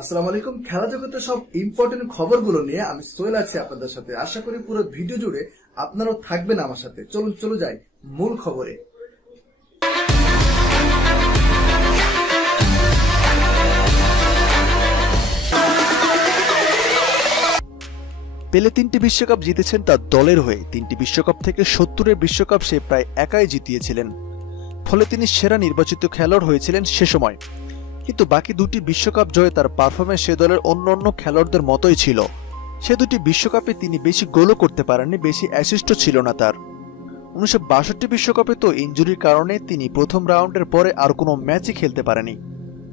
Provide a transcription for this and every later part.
আসসালামু আলাইকুম। খেলা জগতের সব ইম্পর্টেন্ট খবরগুলো নিয়ে আমি সোহেল আছি আপনাদের সাথে। আশা করি পুরো ভিডিও জুড়ে আপনারাও থাকবেন আমার সাথে। চলুন চলে যাই মূল খবরে। পেলে তিনটি বিশ্বকাপ জিতেছেন তার দলের হয়ে। তিনটি বিশ্বকাপ থেকে সত্তরের বিশ্বকাপ সে প্রায় একাই জিতিয়েছিলেন। ফলে তিনি সেরা নির্বাচিত খেলোয়াড় হয়েছিলেন সে সময়। কিন্তু বাকি দুটি বিশ্বকাপ জয়ে তার পারফরমেন্স সে দলের অন্য অন্য খেলোয়াড়দের মতোই ছিল। সে দুটি বিশ্বকাপে তিনি বেশি গোলও করতে পারেননি, বেশি অ্যাসিস্টও ছিল না তার। উনিশশো বিশ্বকাপে তো ইঞ্জুরির কারণে তিনি প্রথম রাউন্ডের পরে আর কোনো ম্যাচই খেলতে পারেনি।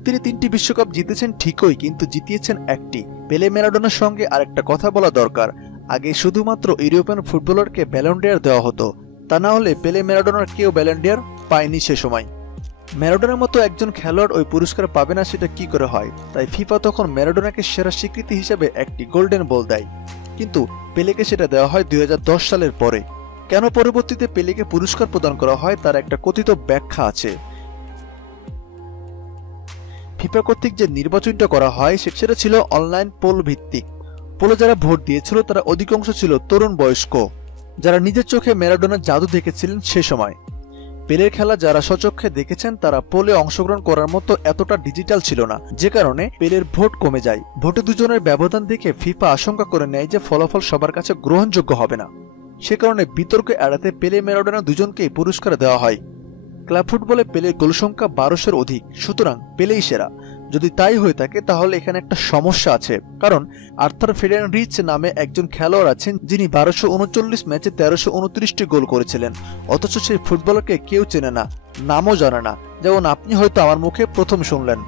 তিনি তিনটি বিশ্বকাপ জিতেছেন ঠিকই, কিন্তু জিতিয়েছেন একটি। পেলে ম্যারাডোনার সঙ্গে আরেকটা কথা বলা দরকার। আগে শুধুমাত্র ইউরোপিয়ান ফুটবলারকে ব্যালন্ডিয়ার দেওয়া হতো। তা না হলে পেলে ম্যারাডোনার কেউ ব্যালন্ডিয়ার পায়নি সে সময়। ম্যারাডোনার মতো একজন খেলোয়াড় ওই পুরস্কার পাবে না সেটা কি করে হয়? তাই ফিফা তখন ম্যারাডোনাকে সেরা স্বীকৃতি হিসেবে একটি গোল্ডেন বল দেয়। কিন্তু পেলেকে সেটা দেওয়া হয় দুই হাজার দশ সালের পরে। কেন পরবর্তীতে পেলেকে পুরস্কার প্রদান করা হয় তার একটা কথিত ব্যাখ্যা আছে। ফিফা কর্তৃক যে নির্বাচনটা করা হয় সেটা ছিল অনলাইন পোল ভিত্তিক। পোলে যারা ভোট দিয়েছিল তারা অধিকাংশ ছিল তরুণ বয়স্ক। যারা নিজের চোখে ম্যারাডোনার জাদু দেখেছিলেন সে সময়। পেলের খেলা যারা সচক্ষে দেখেছেন, তারা পোলে অংশগ্রহণ করার মতো এতটা ডিজিটাল ছিল না। যে কারণে পেলের ভোট কমে যায়। ভোটে দুজনের ব্যবধান দেখে ফিফা আশঙ্কা করে নেয় যে ফলাফল সবার কাছে গ্রহণযোগ্য হবে না। সে কারণে বিতর্ক এড়াতে পেলে ম্যারাডোনা দুজনকেই পুরস্কার দেওয়া হয়। ক্লাব ফুটবলে পেলের গোল সংখ্যা বারোশোর অধিক। সুতরাং পেলেই সেরা। যদি তাই হয়ে থাকে, তাহলে এখানে একটা সমস্যা আছে। কারণ, আর্থার ফেডেন রিচ নামে একজন খেলোয়াড় আছেন, যিনি বারোশো উনচল্লিশ ম্যাচে তেরোশো উনত্রিশটি গোল করেছিলেন। অথচ সেই ফুটবলারকে কেউ চেনে না, নামও জানে না। যেমন আপনি হয়তো আমার মুখে প্রথম শুনলেন।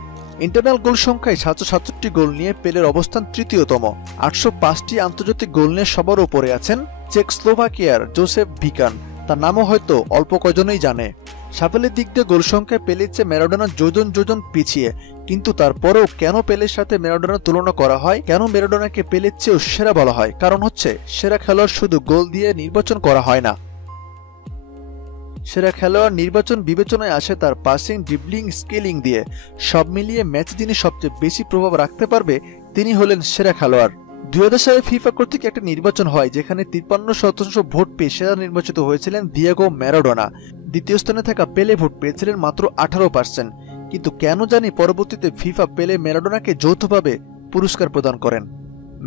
ইন্টারনাল গোল সংখ্যায় সাতশো সাতষট্টি গোল নিয়ে পেলের অবস্থান তৃতীয়তম। আটশো পাঁচটি আন্তর্জাতিক গোল নিয়ে সবার উপরে আছেন চেকস্লোভাকিয়ার জোসেফ ভিকান। তার নামও হয়তো অল্প কজনই জানে। সাফল্যের দিক দিয়ে গোল সংখ্যায় পেলেছে ম্যারাডোনা যোজন যোজন পিছিয়ে। কিন্তু তারপরেও কেন পেলের সাথে ম্যারাডোনার তুলনা করা হয়? কেন ম্যারাডোনাকে পেলের চেয়েও সেরা বলা হয়? কারণ হচ্ছে, সেরা খেলোয়াড় শুধু গোল দিয়ে নির্বাচন করা হয় না। সেরা খেলোয়াড় নির্বাচন বিবেচনায় আসে তার পাসিং ড্রিবলিং স্কেলিং দিয়ে। সব মিলিয়ে ম্যাচ যিনি সবচেয়ে বেশি প্রভাব রাখতে পারবে, তিনি হলেন সেরা খেলোয়াড়। দুই সালে ফিফা কর্তৃক একটা নির্বাচন হয়, যেখানে তিপ্পান্ন শতাংশ ভোট পেয়ে সেরা নির্বাচিত হয়েছিলেন দিয়াগো ম্যারাডোনা দ্বিতীয় স্থানে থাকা পেলে ভোট পেয়েছিলেন মাত্র আঠারো পার্সেন্ট কিন্তু কেন জানি পরবর্তীতে ফিফা পেলে ম্যারাডোনাকে যৌথভাবে পুরস্কার প্রদান করেন।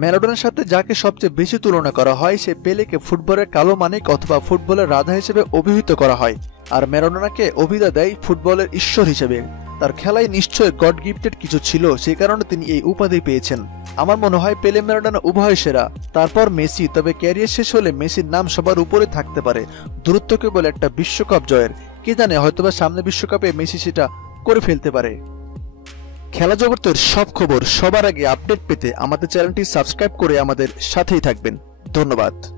ম্যারাডোনার সাথে যাকে সবচেয়ে বেশি তুলনা করা হয়, সে পেলেকে ফুটবলের কালো মানিক অথবা ফুটবলের রাধা হিসেবে অভিহিত করা হয়। আর ম্যারাডোনাকে অভিধা দেয় ফুটবলের ঈশ্বর হিসেবে। তার খেলায় নিশ্চয় গড গিফটেড কিছু ছিল, সে কারণে তিনি এই উপাধি পেয়েছেন। আমার মনে হয় পেলে ম্যারাডোনা উভয় সেরা। তারপর মেসি, তবে ক্যারিয়ার শেষ হলে মেসির নাম সবার উপরে থাকতে পারে। দূরত্ব কেবল একটা বিশ্বকাপ জয়ের। কে জানে, হয়তোবা সামনে বিশ্বকাপে মেসি সেটা করে ফেলতে পারে। খেলা জগতের সব খবর সবার আগে আপডেট পেতে আমাদের চ্যানেলটি সাবস্ক্রাইব করে আমাদের সাথেই থাকবেন। ধন্যবাদ।